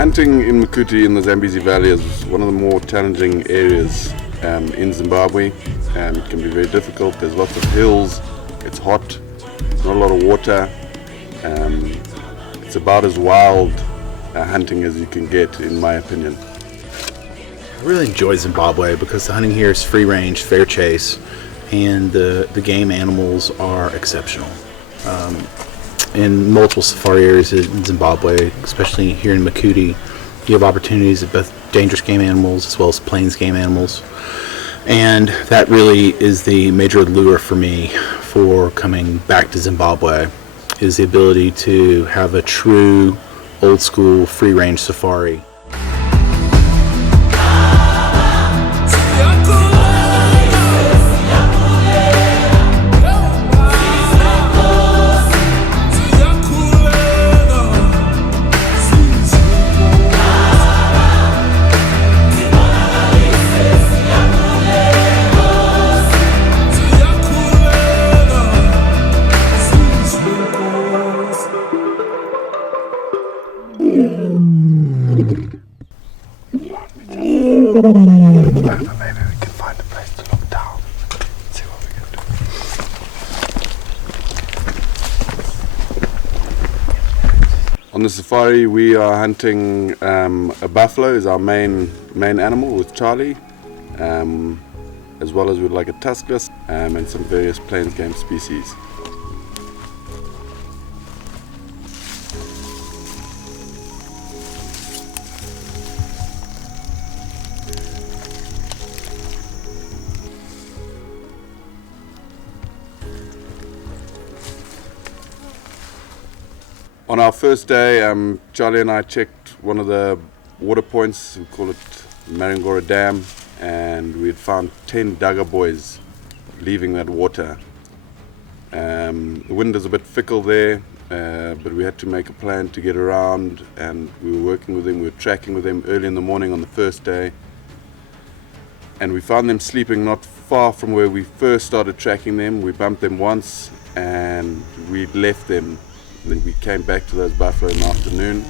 Hunting in Makuti in the Zambezi Valley is one of the more challenging areas in Zimbabwe. It can be very difficult. There's lots of hills, it's hot, not a lot of water. It's about as wild hunting as you can get, in my opinion. I really enjoy Zimbabwe because the hunting here is free range, fair chase, and the game animals are exceptional. In multiple safari areas in Zimbabwe, especially here in Makuti, you have opportunities at both dangerous game animals as well as plains game animals. And that really is the major lure for me for coming back to Zimbabwe, is the ability to have a true old school free range safari. Maybe we can find a place to look down. See what we can do. On the safari, we are hunting a buffalo is our main animal with Charlie, as well as with like a tuskless and some various plains game species. On our first day, Charlie and I checked one of the water points, we call it Marangora Dam, and we had found 10 Dagga boys leaving that water. The wind is a bit fickle there, but we had to make a plan to get around, and we were working with them, we were tracking with them early in the morning on the first day. And we found them sleeping not far from where we first started tracking them. We bumped them once and we left them. Then we came back to those buffalo in the afternoon.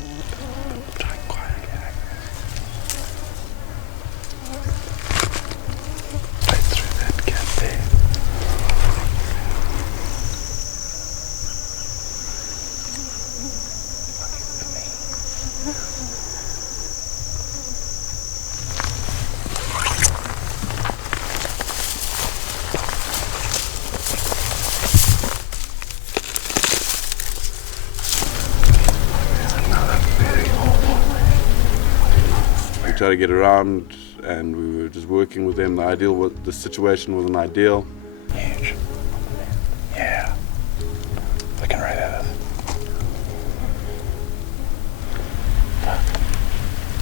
Try to get around, and we were just working with them. The situation wasn't ideal. Huge. Yeah. Looking right at us.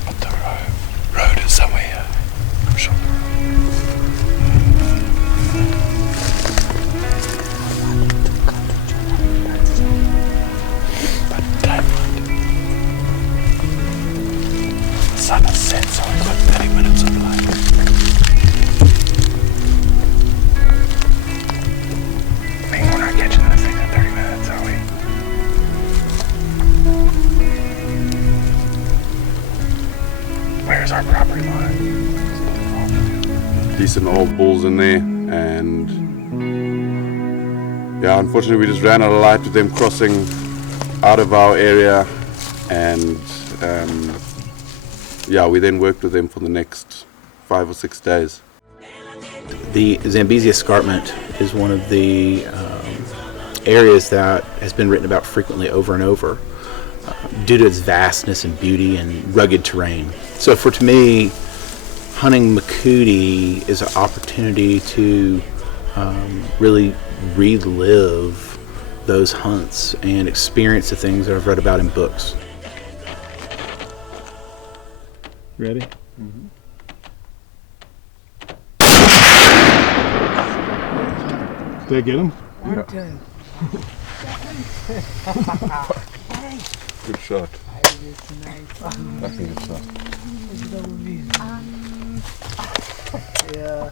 But the road is somewhere here. I'm sure. But time the sun has set, so we've got 30 minutes of light. I mean, we're not catching anything in 30 minutes, are we? Where's our property line? Decent old bulls in there, and yeah, unfortunately we just ran out of light with them crossing out of our area, and yeah, we then worked with them for the next 5 or 6 days. The Zambezi Escarpment is one of the areas that has been written about frequently over and over due to its vastness and beauty and rugged terrain. So to me, hunting Makuti is an opportunity to really relive those hunts and experience the things that I've read about in books. Ready? Mm-hmm. Did I get him? Yeah. Good shot. I think it's not. Yeah.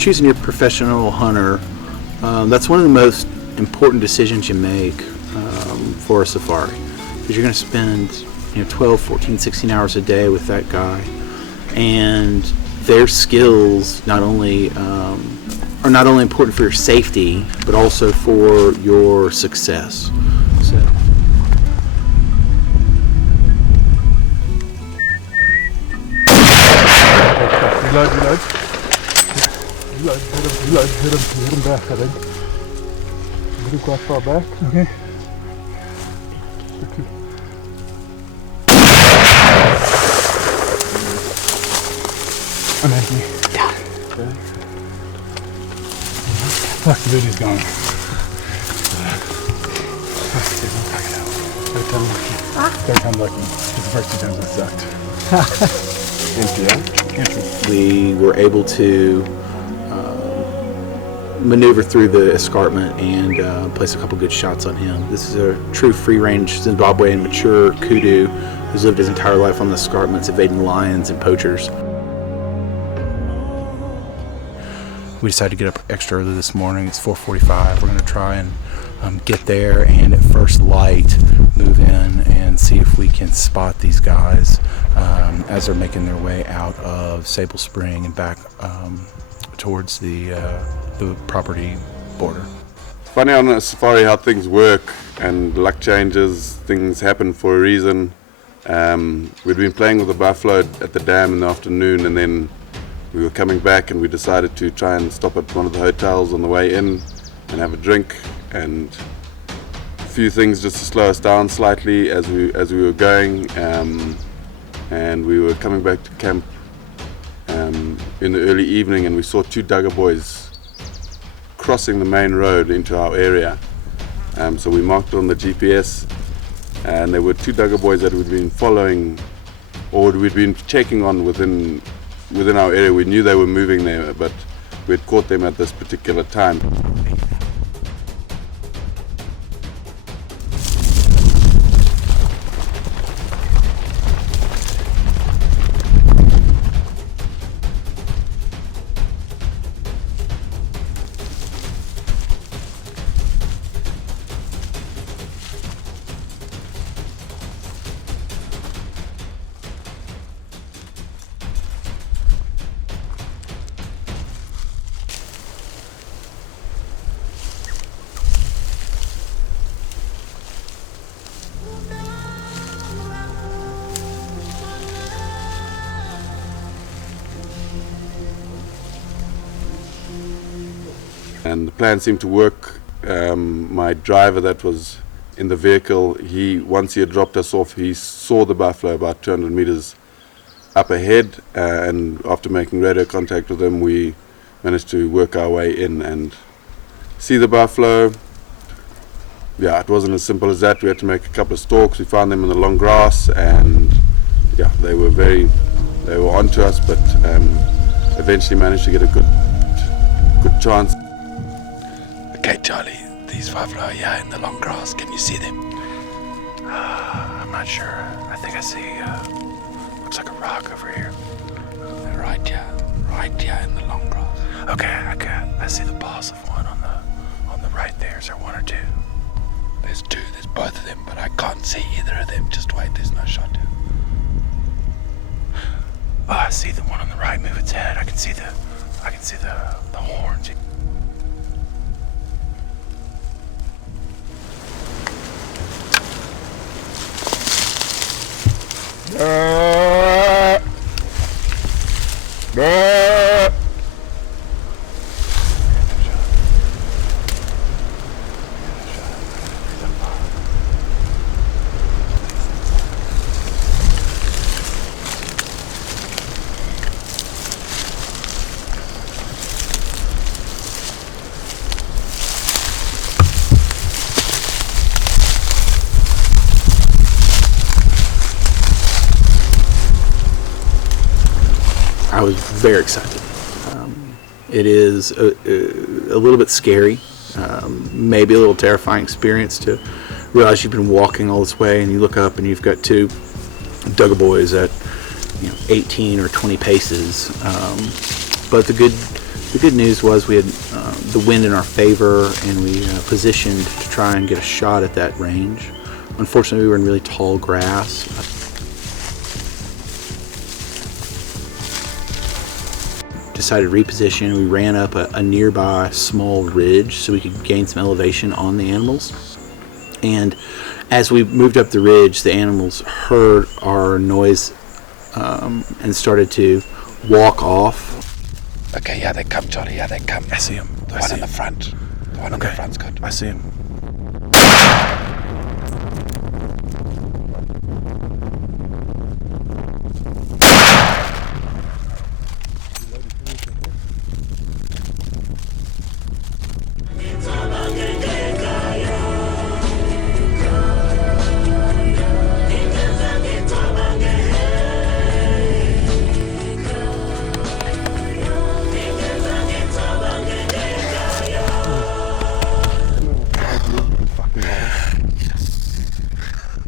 choosing your professional hunter, that's one of the most important decisions you make for a safari, because you're going to spend 12, 14, 16 hours a day with that guy, and their skills not only are not only important for your safety, but also for your success. So. Reload. Hit him back, I think. Hit him quite far back. Okay. I'm Anthony. Yeah. Okay. Fuck, the video's gone. Third time lucky. It's the first 2 times I sucked. Empty, huh? Empty. We were able to maneuver through the escarpment and place a couple good shots on him. This is a true free-range Zimbabwean mature kudu who's lived his entire life on the escarpments, evading lions and poachers. We decided to get up extra early this morning. It's 4:45. We're going to try and get there and at first light move in and see if we can spot these guys as they're making their way out of Sable Spring and back towards the property border. It's funny on a safari how things work and luck changes, things happen for a reason. We'd been playing with the buffalo at the dam in the afternoon, and then we were coming back and we decided to try and stop at one of the hotels on the way in and have a drink and a few things just to slow us down slightly as we were going, and we were coming back to camp in the early evening, and we saw 2 Duggar boys crossing the main road into our area. So we marked it on the GPS, and there were 2 Duggar boys that we'd been following, or we'd been checking on within our area. We knew they were moving there, but we had caught them at this particular time. And the plan seemed to work. My driver that was in the vehicle, once he had dropped us off, he saw the buffalo about 200 meters up ahead, and after making radio contact with him, we managed to work our way in and see the buffalo. Yeah, it wasn't as simple as that. We had to make a couple of stalks. We found them in the long grass, and yeah, they were onto us, but eventually managed to get a good chance. Okay, Charlie, these buffalo are here in the long grass. Can you see them? I'm not sure. I think I see, looks like a rock over here. They're right here in the long grass. Okay, I see the paws of one on the right there. Is there 1 or 2? There's 2, there's both of them, but I can't see either of them. Just wait, there's no shot. Oh, I see the one on the right move its head. I can see the horns. I was very excited. It is a little bit scary, maybe a little terrifying experience to realize you've been walking all this way and you look up and you've got 2 Duggar boys at 18 or 20 paces. But the The good news was we had the wind in our favor, and we positioned to try and get a shot at that range. Unfortunately, we were in really tall grass. Decided to reposition. We ran up a nearby small ridge so we could gain some elevation on the animals. And as we moved up the ridge, the animals heard our noise and started to walk off. Okay, yeah, they come, Charlie. Yeah, they come. I see them. The one in the front. The one in the front's good. I see them.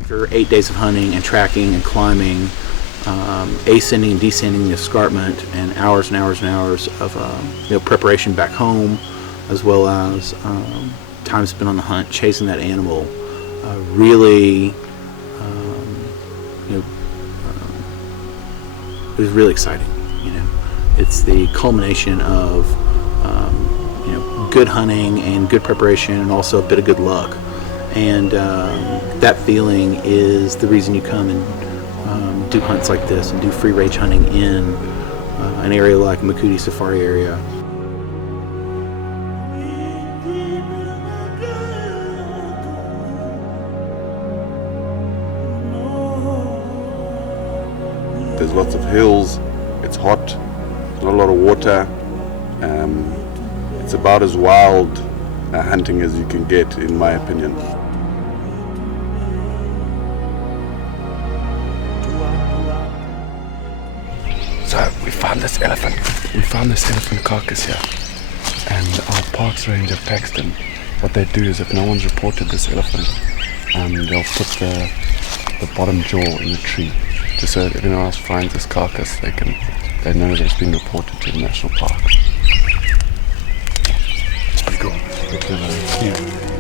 After 8 days of hunting and tracking and climbing, ascending and descending the escarpment, and hours and hours and hours of preparation back home, as well as time spent on the hunt chasing that animal, really, it was really exciting. It's the culmination of good hunting and good preparation, and also a bit of good luck. And that feeling is the reason you come and do hunts like this and do free range hunting in an area like Makudi Safari area. There's lots of hills, it's hot, not a lot of water. It's about as wild hunting as you can get, in my opinion. So we found this elephant. We found this elephant carcass here, and our parks ranger Paxton. What they do is, if no one's reported this elephant, they'll put the bottom jaw in the tree, just so that if anyone else finds this carcass, they know that it's been reported to the national park. It's pretty cool. Yeah.